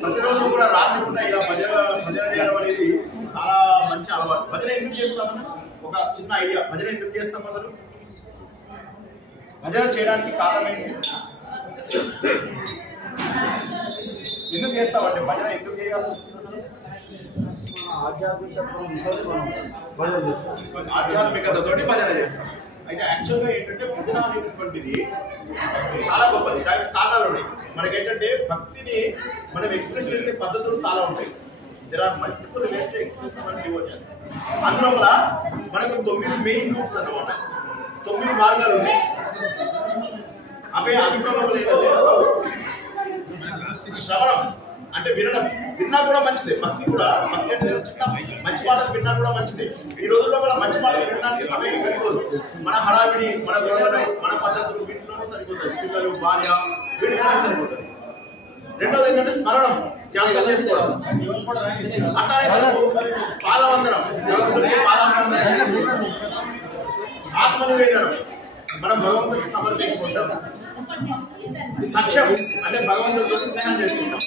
ప్రతిరోజు కూడా రాత్రి పూట ఇలా భజన చేయడం అనేది చాలా మంచి అలవాటు. భజన ఎందుకు చేస్తామని ఒక చిన్న ఐడియా. భజన ఎందుకు చేస్తాం? అసలు భజన చేయడానికి కారణం ఏంటి? ఎందుకు చేస్తామంటే భజన ఎందుకు చేయాలి? ఆధ్యాత్మికతతోటి భజన చేస్తాం. అయితే యాక్చువల్గా ఏంటంటే భజన అనేటటువంటిది చాలా గొప్పది. దానికి కారణాలు ఉన్నాయి. మనకేంటంటే భక్తిని మనం ఎక్స్ప్రెస్ చేసే పద్ధతులు చాలా ఉంటాయి. There are multiple ways to express our devotion. అందులో కూడా మనకు 9 మెయిన్ రూట్స్ అన్నమాట. 9 మార్గాలు ఉన్నాయి. అవిట్లో లేదంటే శ్రవణం అంటే వినడం. విన్నా కూడా మంచిదే. భక్తి కూడా భక్తి అంటే చిన్న మంచి పాటలు విన్నా కూడా మంచిదే. ఈ రోజుల్లో మన మంచి పాటలు వినడానికి సమయం సరిపోదు. మన హడావిడి, మన గొడవలు, మన పద్ధతులు వీటిలోనే సరిపోతుంది. పిల్లలు, భార్య వీటిలోనే సరిపోతుంది. రెండోది ఏంటంటే స్మరణం, జ్ఞాపకం చేసుకోవడం. అట్లానే పాదవందనం, భగవంతుడికి పాదావందనం. ఆత్మనివేదనం, మనం భగవంతుడికి సమర్పించుకుంటాం. సఖ్యం అంటే భగవంతుడితో స్నేహం చేసుకుంటాం.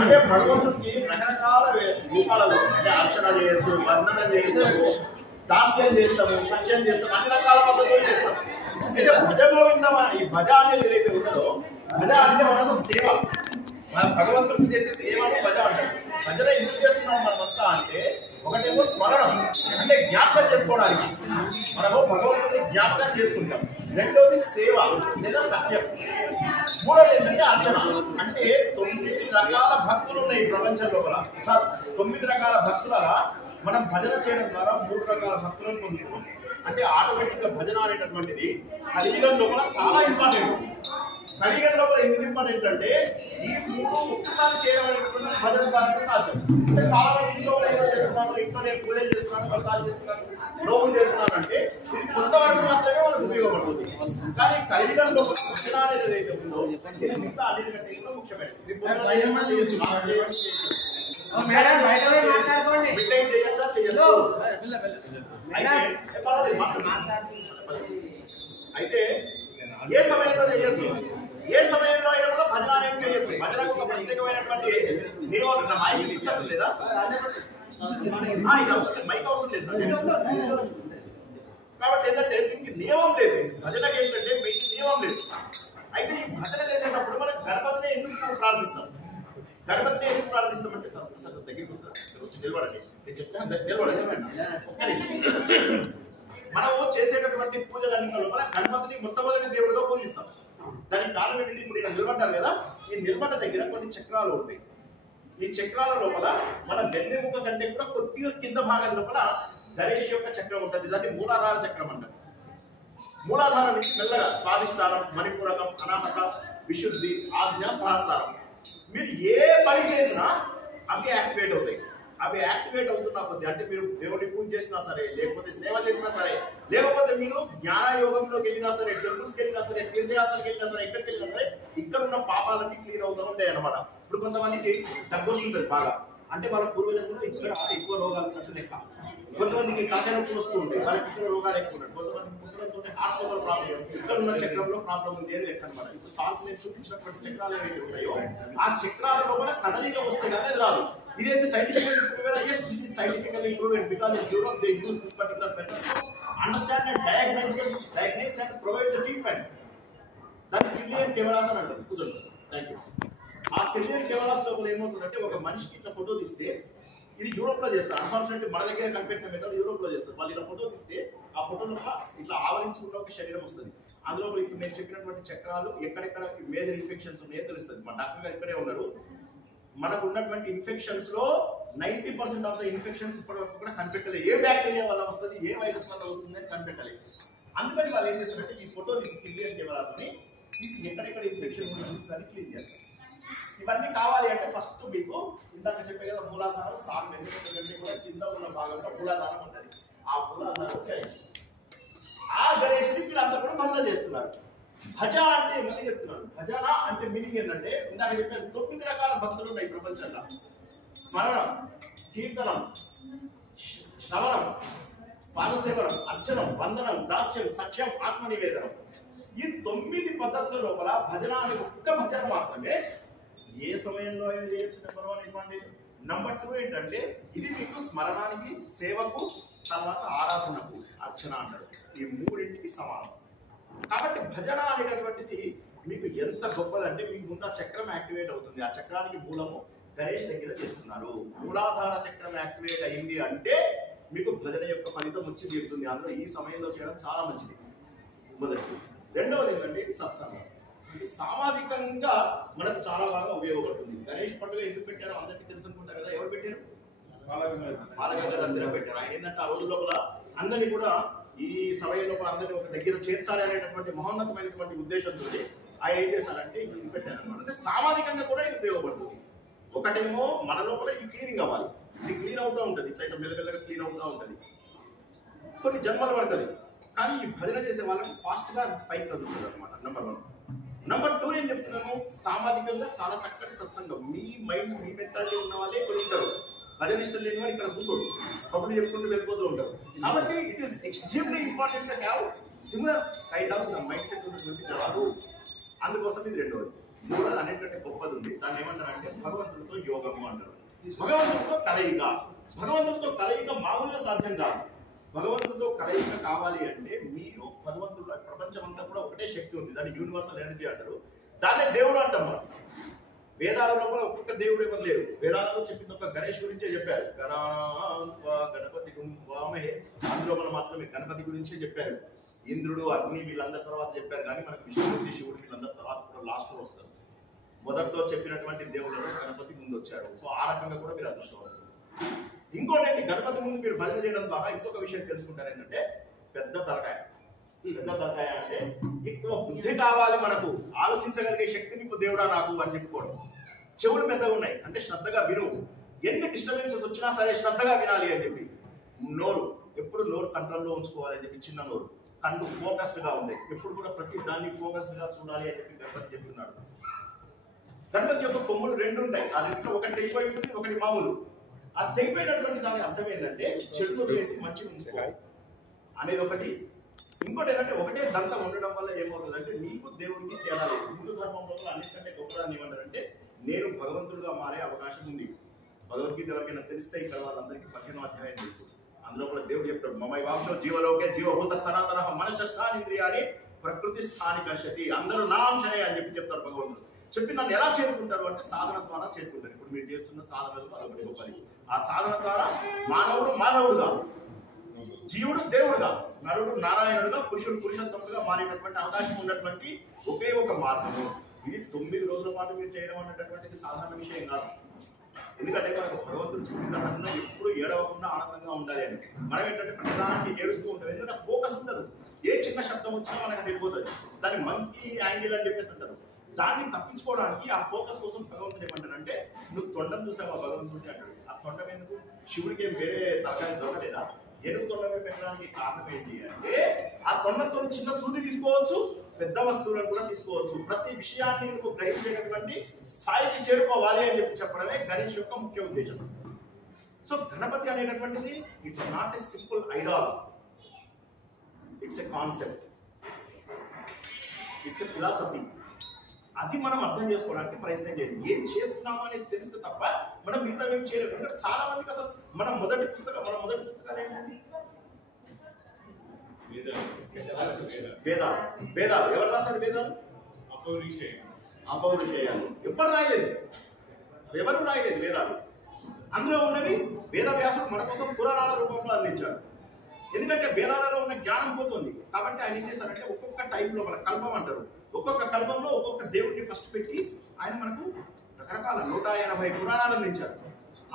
అంటే భగవంతుడికి రకరకాల రూపాలలో అంటే అర్చన చేయొచ్చు, వర్ణన చేయొచ్చు, దాస్యం చేస్తాము, సఖ్యం చేస్తాము, అన్ని రకాల పద్ధతులు చేస్తాం. అయితే భజ గోవిందం ఈ భజ అనేది ఏదైతే ఉన్నదో, భజ అంటే మనకు సేవ. మన భగవంతుడికి చేసే సేవను భజ అంటారు. భజన ఎందుకు చేస్తున్నాం మనమంతా అంటే, ఒకటేమో స్మరణం అంటే జ్ఞాపకం చేసుకోవడానికి, మనము భగవంతుడిని జ్ఞాపకం చేసుకుంటాం. రెండోది సేవ లేదా సత్యం. మూడోది ఏంటంటే అర్చన. అంటే 9 రకాల భక్తులు ఉన్నాయి ఈ ప్రపంచం లోపల. 9 రకాల భక్తులలా మనం భజన చేయడం ద్వారా 3 రకాల భక్తులను పొందుతున్నాం. అంటే ఆటోమేటిక్ గా భజన అనేటటువంటిది కలియుగం లోపల చాలా ఇంపార్టెంట్. కలియుగం లోపల ఎందుకు ఇంపార్టెంట్ అంటే ఈ 3 ఒక్కసారి చేయడం అనేటటువంటి భజన ద్వారా సాధ్యం. అంటే చాలా మంది ఇంట్లో ఏదో చేస్తున్నాను, ఇంట్లో నేను పూజలు చేస్తున్నాను, వ్రతాలు చేస్తున్నాను, లోపులు చేస్తున్నాను అంటే ఇది కొంతవరకు మాత్రమే మనకు ఉపయోగపడుతుంది. కానీ కలియుగం లోపల భజన అనేది ఏదైతే ఉందో ఇది మిగతా అన్నిటికంటే కూడా ముఖ్యమైనది. ఇది అయితే ఏ సమయంలో చేయొచ్చు, ఏ సమయంలో అయినా కూడా భజన అనేది చేయొచ్చు. భజనకు ఒక ప్రత్యేకమైనటువంటి మైక్ ఇచ్చడం లేదా, ఇది అవసరం లేదు, మైక్ అవసరం లేదు. కాబట్టి ఏంటంటే దీనికి నియమం లేదు. భజనకి ఏంటంటే మీకు నియమం లేదు. అయితే ఈ భజన చేసేటప్పుడు మనం గణపతిని ఎందుకు ప్రార్థిస్తాం? గణపతిని ఎందుకు ప్రార్థిస్తామంటే దగ్గరికి వస్తుంది, నిలబడండి, నేను చెప్తాను, నిలబడండి. మనము చేసేటటువంటి పూజలన్నింటిలో మన గణపతిని మొట్టమొదటి దేవుడిగా పూజిస్తాం. దానికి కారణం ఏంటి? ఇప్పుడు ఇలా నిలబడ్డారు కదా, ఈ నిలబడ్డ దగ్గర కొన్ని చక్రాలు ఉంటాయి. ఈ చక్రాల లోపల మన వెన్నెముక కంటే కూడా కొద్దిగా కింద భాగం లోపల గణేష్ యొక్క చక్రం ఉంటుంది. దాన్ని మూలాధార చక్రం అంటారు. మూలాధారం నుంచి మెల్లగా స్వాధిష్టానం, మణిపూరకం, అనాహత, విశుద్ధి, ఆజ్ఞ, సహస్రారం. మీరు ఏ పని చేసినా అవి యాక్టివేట్ అవుతాయి. అవి యాక్టివేట్ అవుతున్నా కొద్ది అంటే మీరు దేవుని పూజ చేసినా సరే, లేకపోతే సేవ చేసినా సరే, లేకపోతే మీరు జ్ఞానయోగంలోకి వెళ్ళినా సరే, టెంపుల్స్కి వెళ్ళినా సరే, తీర్థయాత్రలకు వెళ్ళినా సరే, ఎక్కడికి వెళ్ళినా సరే, ఇక్కడ ఉన్న పాపాలన్నీ క్లీన్ అవుతూ ఉంటాయి అన్నమాట. ఇప్పుడు కొంతమందికి దగ్గు వస్తుంది బాగా, అంటే వాళ్ళ పూర్వజన్మలో ఇక్కడ ఎక్కువ రోగాలు ఉన్నట్టు లెక్క. కొంతమందికి తలకాయ నొప్పులు వస్తూ ఉంటాయి, వాళ్ళకి ఇక్కడ రోగాలు ఎక్కువ ఉంటాయి. కొంతమంది పుట్టడంతో హార్ట్ ప్రాబ్లం, ఇక్కడ ఉన్న చక్రంలో ప్రాబ్లం ఉంది అని లెక్క అనమాట. ఇప్పుడు సాల్ట్ నేను చూపించినటువంటి చక్రాలు ఏవైతే ఉన్నాయో ఆ చక్రాల లోపల కదలిక వస్తుంది కానీ అది రాదు. ఇదేంటి సైంటిఫికల్ proven? yes, it is scientifically proven because in Europe they use this particular method to understand and diagnose and provide the treatment. That Pillion cameras అని అంటారు. కూర్చోండి. Thank you. ఆ పిల్లియన్ కెమెరాస్ లోపల ఏమవుతుందంటే ఒక మనిషికి ఇట్లా ఫోటో తీస్తే, ఇది యూరోప్ లో చేస్తారు. అన్ఫార్చునేట్లీ మన దగ్గర కనిపెట్టిన మెథడ్ యూరోప్ లో చేస్తారు. వాళ్ళు ఇలా ఫోటో తీస్తే ఆ ఫోటోలో ఇట్లా ఆవరించుకున్న ఒక శరీరం వస్తుంది. అందులో ఇప్పుడు నేను చెప్పినటువంటి చక్రాలు ఎక్కడెక్కడ మేజర్ ఇన్ఫెక్షన్స్ ఉన్నాయో తెలుస్తుంది. మా డాక్టర్ గారు ఇక్కడే ఉన్నారు. మనకు ఉన్నటువంటి ఇన్ఫెక్షన్స్ లో 90% ఆఫ్ ద ఇన్ఫెక్షన్స్ ఇప్పటివరకు కూడా కనిపెట్టలేదు. ఏ బ్యాక్టీరియా వల్ల వస్తుంది, ఏ వైరస్ వల్ల వస్తుంది అని కనిపెట్టలేదు. అందుకని వాళ్ళు ఏం చేస్తారంటే ఈ ఫోటో తీసి క్లియర్ కెమెరాతోని తీసి ఎక్కడెక్కడ ఇన్ఫెక్షన్ ఉందని క్లీన్ చేస్తారు. ఇవన్నీ కావాలి అంటే ఫస్ట్ మీకు ఇందాక చెప్పే కదా మూలాధారం సాగు ఎందుకంటే కూడా కింద ఉన్న భాగంలో మూలాధారం ఉంటుంది. ఆ మూలాధారం గణేష్, ఆ గణేష్ని మీరు అంతా కూడా భజన చేస్తున్నారు. భజ అంటే మళ్ళీ చెప్తున్నాను, భజన అంటే మీనింగ్ ఏంటంటే ఇందాక చెప్పాను 9 రకాల భక్తులు ఉన్నాయి ప్రపంచంలో. స్మరణం, కీర్తనం, శ్రవణం, పాదసేవనం, అర్చనం, వందనం, దాస్యం, సఖ్యం, ఆత్మ నివేదనం. ఈ 9 పద్ధతుల లోపల భజన అనే ఒక్క భజన మాత్రమే ఏ సమయంలో అయినా చేయొచ్చు, చెప్పనివ్వండి. నంబర్ 2 ఏంటంటే ఇది మీకు స్మరణానికి, సేవకు, తర్వాత ఆరాధనకు, అర్చన అంటారు. ఈ మూడింటికి సమానం. కాబట్టి భజన అనేటటువంటిది మీకు ఎంత గొప్పదంటే మీకు ముందు ఆ చక్రం యాక్టివేట్ అవుతుంది. ఆ చక్రానికి మూలము గణేష్ దగ్గర చేస్తున్నారు. మూలాధార చక్రం యాక్టివేట్ అయింది అంటే మీకు భజన యొక్క ఫలితం వచ్చి తీరుతుంది. అందులో ఈ సమయంలో చేయడం చాలా మంచిది. మొదటి. రెండవది ఏంటంటే సత్సంగం. అంటే సామాజికంగా మనకు చాలా బాగా ఉపయోగపడుతుంది. గణేష్ పండుగ ఎందుకు పెట్టారో అందరికీ తెలుసు అనుకుంటారు కదా. ఎవరు పెట్టారు? బాలగంగాధర పెట్టారు. ఆయన ఏంటంటే ఆ రోజు లోపల అందరినీ కూడా ఈ సమయం లోపల అందరినీ ఒక దగ్గర చేర్చాలి అనేటటువంటి మహోన్నతమైనటువంటి ఉద్దేశంతో ఆయన ఏం చేశారంటే ఇది పెట్టారనమాట. అంటే సామాజికంగా కూడా ఇది ఉపయోగపడుతుంది. ఒకటేమో మన లోపల ఈ క్లీనింగ్ అవ్వాలి. ఇది క్లీన్ అవుతూ ఉంటుంది, ఇట్లా మెల్లమెల్లగా క్లీన్ అవుతూ ఉంటుంది. కొన్ని జన్మలు పడుతుంది, కానీ ఈ భజన చేసే వాళ్ళకి ఫాస్ట్ గా పైకి కదులుతుంది అనమాట. నంబర్ 1. నంబర్ 2 ఏం చెప్తున్నాను, సామాజికంగా చాలా చక్కటి సత్సంగం. మీ మైండ్, మీ మెంటాలిటీ ఉన్న వాళ్ళే ఇక్కడ ఉంటారు. భజన ఇష్టం లేని వాడు ఇక్కడ కూర్చోడు, కబుర్లు చెప్పుకుంటూ వెళ్ళిపోతూ ఉంటారు. కాబట్టి it is extremely important to have similar kind of mind set ఉన్నటువంటి జనాలు. అందుకోసం ఇది రెండవది. మూడోది అన్నింటికంటే గొప్పది ఉంది. దాన్ని ఏమంటారంటే భగవంతుడితో యోగము అంటారు. భగవంతుడితో కలయిక. భగవంతుడితో కలయిక మామూలుగా సాధ్యం కాదు. భగవంతుడితో కలయిక కావాలి అంటే మీరు భగవంతుడు, ప్రపంచం అంతా కూడా ఒకటే శక్తి ఉంది, దాన్ని యూనివర్సల్ ఎనర్జీ అంటారు. దాన్నే దేవుడు అంటాం మనం. వేదాల లోపల ఒక్కొక్క దేవుడు ఎవరు లేరు. వేదాలలో చెప్పింది ఒక గణేష్ గురించే చెప్పారు. గణపతి వామహే, అందులో మనం మాత్రమే గణపతి గురించే చెప్పారు. ఇంద్రుడు, అగ్ని వీళ్ళందరి తర్వాత చెప్పారు. కానీ మనకు విష్ణుమూర్తి, శివుడు వీళ్ళందరి తర్వాత కూడా లాస్ట్ లో వస్తారు. మొదట్లో చెప్పినటువంటి దేవుళ్ళలో గణపతి ముందు వచ్చారు. సో ఆ రకంగా కూడా మీరు అదృష్టపడతారు. ఇంకోటి, గణపతి ముందు మీరు భజన చేయడం ద్వారా ఇంకొక విషయం తెలుసుకుంటారు. ఏంటంటే పెద్ద తలకాయ. పెద్ద తలకాయ అంటే ఎక్కువ బుద్ధి కావాలి మనకు, ఆలోచించగలిగే శక్తి నీకు దేవుడా నాకు అని చెప్పుకోవడం. చెవులు పెద్దగా ఉన్నాయి అంటే శ్రద్ధగా విను, ఎన్ని డిస్టర్బెన్సెస్ వచ్చినా సరే శ్రద్ధగా వినాలి అని చెప్పి. నోరు, ఎప్పుడు నోరు కంట్రోల్లో ఉంచుకోవాలి అని చెప్పి, చిన్న నోరు. కళ్ళు ఫోకస్డ్ గా ఉంది, ఎప్పుడు కూడా ప్రతి దాన్ని ఫోకస్డ్ గా చూడాలి అని చెప్పి గణపతి చెప్తున్నాడు. గణపతి యొక్క కొమ్ములు 2 ఉంటాయి. ఆ రెండింటిలో ఒకటి తెగిపోయి ఉంటుంది, ఒకటి మామూలు. ఆ తెగిపోయినటువంటి దాని అర్థం ఏంటంటే చెడును వేసి మంచిగా ఉంచుకోవాలి అనేది ఒకటి. ఇంకోటి ఏంటంటే ఒకటే దంతం ఉండడం వల్ల ఏమవుతుందంటే నీకు దేవుడికి తేడా లేదు. హిందూ ధర్మంలో అన్నిటికంటే గొప్పదాన్ని ఏమంటారంటే నేను భగవంతుడిగా మారే అవకాశం ఉంది. భగవద్గీత ఎవరికైనా తెలిస్తే ఇక్కడ వాళ్ళందరికీ 15వ అధ్యాయం తెలుసు. అందులో కూడా దేవుడు చెప్తాడు, మమై వాంశో జీవలోకే జీవభూత సనాతన మనశ్ష్టానింద్రియాన్ని ప్రకృతి స్థాని కర్షతి. అందరూ నా అంశనే అని చెప్పి చెప్తారు భగవంతుడు. చెప్పి నన్ను ఎలా చేరుకుంటారు అంటే సాధన ద్వారా చేరుకుంటారు. ఇప్పుడు మీరు చేస్తున్న సాధనలు అదొకటి గొప్పది. ఆ సాధన ద్వారా మానవుడు మానవుడుగా, జీవుడు దేవుడుగా, నరుడు నారాయణుడుగా, పురుషుడు పురుషోత్తముడుగా మారేటటువంటి అవకాశం ఉన్నటువంటి ఒకే ఒక మార్గము. ఇది 9 రోజుల పాటు మీరు చేయడం అనేటటువంటిది సాధారణ విషయం కాదు. ఎందుకంటే మనకు భగవంతుడు చెప్పిన దాంట్లో ఎప్పుడు ఏడవకుండా ఆనందంగా ఉండాలి అని. మనం ఏంటంటే ప్రతిదానికి ఏడుస్తూ ఉంటాం. ఎందుకంటే ఫోకస్ ఉండదు. ఏ చిన్న శబ్దం వచ్చినా మనకు వెళ్ళిపోతుంది. దాన్ని మంకీ యాంగిల్ అని చెప్పేసి అంటారు. దాన్ని తప్పించుకోవడానికి ఆ ఫోకస్ కోసం భగవంతుడు ఏమంటాడంటే నువ్వు తొండం చూసావా భగవంతుడిని అంటాడు. ఆ తొండం ఎందుకు? శివుడికి ఏం వేరే తరగతి దొరకలేదా? ఏనుగు తొండమే పెట్టడానికి కారణం ఏంటి అంటే ఆ తొండంతో చిన్న సూది తీసుకోవచ్చు, పెద్ద వస్తువులను కూడా తీసుకోవచ్చు. ప్రతి విషయాన్ని నువ్వు గ్రహించేటటువంటి స్థాయికి చేరుకోవాలి అని చెప్పడమే గణేష్ యొక్క ముఖ్య ఉద్దేశం. సో గణపతి అనేటటువంటిది it's not a simple idol, it's a concept, it's a philosophy. అది మనం అర్థం చేసుకోవడానికి ప్రయత్నం చేయాలి. ఏం చేస్తున్నాము అనేది తెలిస్తే తప్ప మనం మిగతా ఏం చేయలేము. ఎందుకంటే చాలా మందికి అసలు మన మొదటి పుస్తకాలు ఏంటండి? వేదాలు. వేదాలు ఎవరు రాశారు? వేదాలు అపౌరుషేయాలు. ఎవరు రాయలేదు వేదాలు. అందులో ఉన్నవి వేదవ్యాసుడు మన కోసం పురాణాల రూపంలో అందించాడు. ఎందుకంటే వేదాలలో ఉన్న జ్ఞానం పోతుంది. కాబట్టి ఆయన ఏం చేశారంటే ఒక్కొక్క టైంలో మన కల్పం అంటారు, ఒక్కొక్క కల్పంలో ఒక్కొక్క దేవుడిని ఫస్ట్ పెట్టి ఆయన మనకు రకరకాల 180 పురాణాలు అందించారు.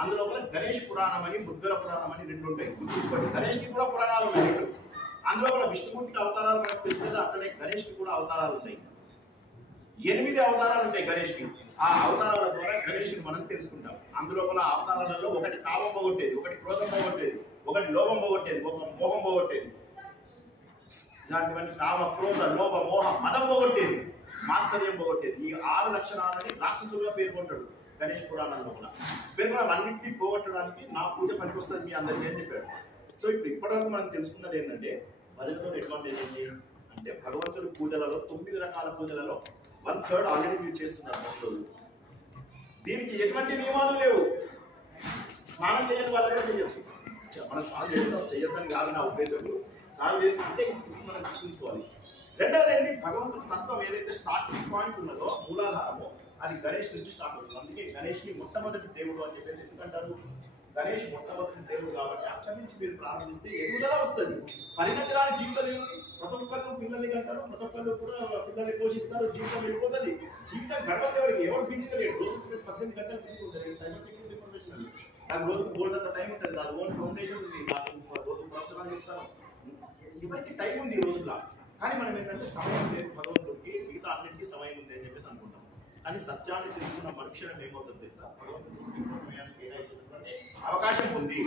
అందులో గణేష్ పురాణం అని, ముద్గల పురాణం అని 2 ఉంటాయి. గుర్తుంచుకోండి, గణేష్కి కూడా పురాణాలు ఉన్నాయి 2. అందులో కూడా విష్ణుమూర్తికి అవతారాలు మనకు తెలిసేది, అక్కడే గణేష్కి కూడా అవతారాలు ఉంటాయి. 8 అవతారాలు ఉంటాయి గణేష్కి. ఆ అవతారాల ద్వారా గణేష్ని మనం తెలుసుకుంటాం. అందులో అవతారాలలో ఒకటి కామం పోగొట్టేది, ఒకటి క్రోధం పోగొట్టేది, ఒకటి లోభం పోగొట్టేది, ఒక మోహం పోగొట్టేది. ఇలాంటివన్నీ కామ, క్రోధ, లోభ, మోహ, మదం పోగొట్టేది, మాత్సర్యం పోగొట్టేది. ఈ 6 లక్షణాలని రాక్షసులుగా పేర్కొంటాడు గణేష్ పురాణంలో కూడా. పేర్కొన్నవన్నింటినీ పోగొట్టడానికి నా పూజ పనికొస్తుంది మీ అందరికీ అని చెప్పాడు. సో ఇప్పుడు ఇప్పటివరకు మనం తెలుసుకున్నది ఏంటంటే భజనతో అడ్వాంటేజ్ ఏంటి అంటే భగవంతుడి పూజలలో 9 రకాల పూజలలో 1/3 ఆల్రెడీ మీరు చేస్తున్నారు భక్తులు. దీనికి ఎటువంటి నియమాలు లేవు. స్నానం చేయని వాళ్ళు కూడా చేయొచ్చు. మనం స్నానం చేస్తాం చేయొద్దని కాదు నా ఉద్దేశం. స్నానం చేసి అంటే మనం గుర్తుంచుకోవాలి. రెండవది ఏంటి, భగవంతుడి తత్వం ఏదైతే స్టార్టింగ్ పాయింట్ ఉన్నదో మూలాధారమో అది గణేష్ నుంచి స్టార్ట్ అవుతుంది. అందుకే గణేష్ని మొట్టమొదటి దేవుడు అని చెప్పేసి ఎందుకంటారు. గణేష్ మొట్టమొదటి దేవుడు కాబట్టి అక్కడి నుంచి మీరు ప్రారంభిస్తే ఎదుగుదల వస్తుంది. పరిణతి రాని జీవితం ఏమిటి, ప్రతి ఒక్కరు పిల్లల్ని కంటారు, ప్రతి ఒక్కరు కూడా పిల్లల్ని పోషిస్తారు, జీవితం వెళ్ళిపోతుంది. జీవితం గడపదేవాడికి ఎవరు బిజీగా లేడు. రోజుకు 18 గంటలు తీసుకుంటారు. సైబర్ సెక్యూరిటీ ఇన్ఫర్మేషన్ అది నాకు రోజుకు గోల్డ్ అంత టైం ఉంటుంది. నాకు ఓన్ ఫౌండేషన్ ఉంది, నాకు రోజు ప్రవచనాలు చెప్తాను. ఇవన్నీ టైం ఉంది ఈ రోజుల్లో. కానీ మనం ఏంటంటే సమయం లేదు భగవంతుడికి, మిగతా అన్నింటికీ సమయం ఉంది అని చెప్పేసి అనుకుంటాం. కానీ సత్యాన్ని తెలుసుకున్న మరుక్షణం ఏమవుతుంది తెలుసా, భగవంతుడు సమయాన్ని కేటాయించినటువంటి అవకాశం ఉంది.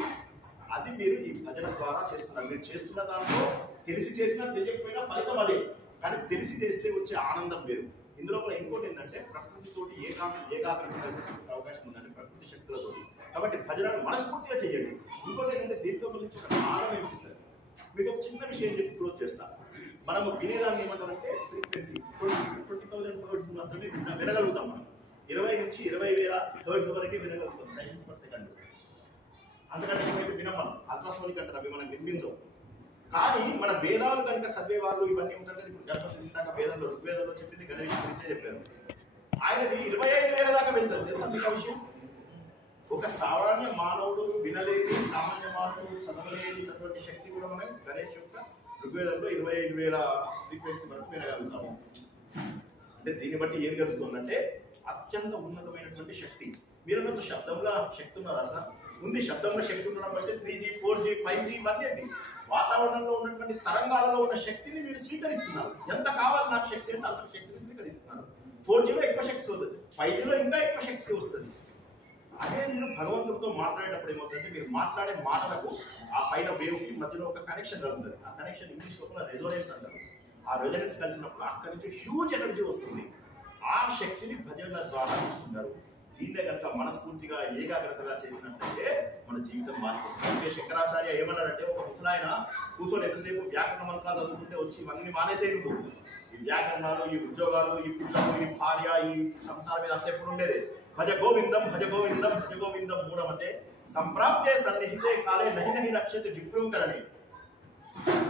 అది మీరు ఈ భజన ద్వారా చేస్తున్నారు. మీరు చేస్తున్న దాంట్లో తెలిసి చేసినా తెలియకపోయినా ఫలితం అదే. కానీ తెలిసి చేస్తే వచ్చే ఆనందం వేరు. ఇందులో కూడా ఇంకోటి ఏంటంటే ప్రకృతితోటి ఏకాగ్రత అవకాశం ఉందండి, ప్రకృతి శక్తులతో. కాబట్టి భజనను మనస్ఫూర్తిగా చేయండి. ఇంకోటి ఏంటంటే దీంతో గురించి ఒక ఆనందం ఏమిస్తారు. మీకు ఒక చిన్న విషయం చెప్పి క్లోజ్ చేస్తా. మనము వినేదాన్ని ఏమంటారంటే ఫ్రీక్వెన్సీ 20,000 హెర్ట్జ్ మాత్రమే వినగలుగుతాం. మనం 20 నుంచి 20,000 హెర్ట్జ్ వరకే వినగలుగుతాం సైన్స్ పర్ సెకండ్. అంతకంటే ఎక్కువైతే వినం. మనం అల్ట్రాసోనిక్ అంటారు, అవి మనం వినిపించం. కానీ మన వేదాలు కనుక చదివే వాళ్ళు ఇవన్నీ ఉంటారు కదా. ఇప్పుడు గణపతి ఇందాక ఋగ్వేదంలో చెప్పింది గణేష్ గురించే చెప్పారు. ఆయనది 25,000 దాకా వెళ్తారు. తెలుసా మీకు ఆ విషయం? ఒక సామాన్య మానవుడు వినలేని, సామాన్య మానవుడు చదవలేనిటువంటి శక్తి కూడా మనం గణేష్ యొక్క ఋగ్వేదంలో 25,000 ఫ్రీక్వెన్సీ వరకు వినగలుగుతాము. అంటే దీన్ని బట్టి ఏం తెలుస్తుందంటే అత్యంత ఉన్నతమైనటువంటి శక్తి. మీరన్నట్టు శబ్దంలో శక్తి ఉన్నదా సార్? ఉంది. శబ్దంలో శక్తి ఉండడం బట్టి 3G 4G 5G ఇవన్నీ వాతావరణంలో ఉన్నటువంటి తరంగాలలో ఉన్న శక్తిని మీరు స్వీకరిస్తున్నారు. ఎంత కావాలి నాకు శక్తి అంటే అంత శక్తిని స్వీకరిస్తున్నారు. 4Gలో ఎక్కువ శక్తి వస్తుంది, 5Gలో ఇంకా ఎక్కువ శక్తి వస్తుంది. అదే మీరు భగవంతుడితో మాట్లాడేటప్పుడు ఏమవుతుందంటే మీరు మాట్లాడే మాటలకు ఆ పైన వేవ్కి మధ్యలో ఒక కనెక్షన్ కలుగుతుంది. ఆ కనెక్షన్ ఇంగ్లీష్లో కూడా రెజోనెన్స్ అంటారు. ఆ రెజోనెన్స్ కలిసినప్పుడు అక్కడి నుంచి హ్యూజ్ ఎనర్జీ వస్తుంది. ఆ శక్తిని భజన ద్వారా తీసుకుంటారు. దీన్నే కనుక మనస్ఫూర్తిగా ఏకాగ్రతగా చేసినట్లయితే మన జీవితం మారిపోతుంది. అంటే శంకరాచార్య ఏమన్నారంటే ఒక ముసలాయన కూర్చొని ఎంతసేపు వ్యాకరణ మంత్రాలు చదువుకుంటే వచ్చి ఇవన్నీ మానేసే నువ్వు. ఈ వ్యాకరణాలు, ఈ ఉద్యోగాలు, ఈ పిల్లలు, ఈ భార్య, ఈ సంసారం మీద అంత ఎప్పుడు ఉండేది. భజ గోవిందం భజ గోవిందం భజ గోవిందం మూఢమతే సంప్రాప్తే సన్నిహితే కాలే నహి నహి రక్షతే విప్రంకరణే.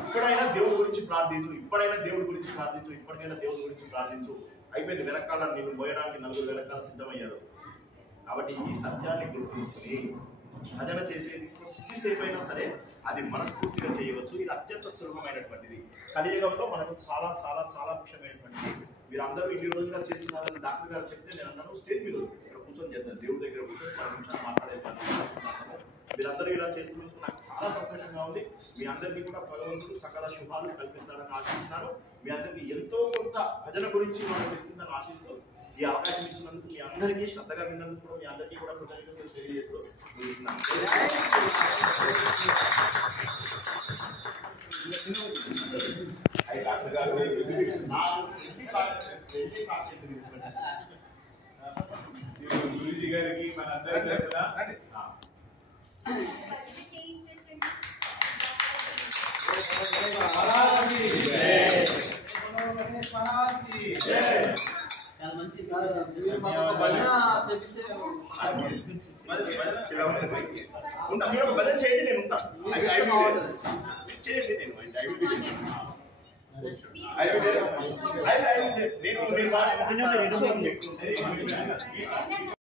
ఇప్పుడైనా దేవుడి గురించి ప్రార్థించు, ఇప్పుడైనా దేవుడి గురించి ప్రార్థించు, ఇప్పటికైనా దేవుడి గురించి ప్రార్థించు. అయిపోయింది. వెనకాల నేను మోయడానికి 4 వెనకాల సిద్ధమయ్యారు. కాబట్టి ఈ సత్యాన్ని గుర్తుంచుకుని భజన చేసేది కొద్దిసేపు అయినా సరే అది మనస్ఫూర్తిగా చేయవచ్చు. ఇది అత్యంత సులభమైనటువంటిది. కలియుగంలో మనకు చాలా చాలా చాలా ముఖ్యమైనటువంటిది. మీరు అందరూ ఇన్ని రోజులుగా చేస్తున్నారని డాక్టర్ గారు చెప్తే నేను అన్నాను స్టేజ్ మీద ఇక్కడ కూర్చొని చేస్తాను, దేవుడి దగ్గర కూర్చొని 10 నిమిషాలు మాట్లాడేస్తాను. మీరందరూ ఇలా చేస్తున్నందుకు నాకు చాలా సంతోషంగా ఉంది. మీ అందరికీ కూడా భగవంతుడు సకల శుభాలు కల్పిస్తారని ఆశిస్తున్నాను. మీ అందరికీ ఎంతో కొంత భజన గురించి మనం తెలిసిందని ఆశిస్తూ ఈ అవకాశం ఇచ్చినందుకు మీ అందరికీ శ్రద్ధగా విన్నందుకు కూడా మీ అందరికీ కూడా కృతజ్ఞతలు తెలియజేస్తూ ముగిస్తున్నాను. డాక్టర్ గారు గురుజీ గారికి మన అందరికీ కూడా చాలా మంచి ఉంటా. మీరు ఒక భజన చేయండి, నేను ఉంటా. చేయండి, నేను మీరు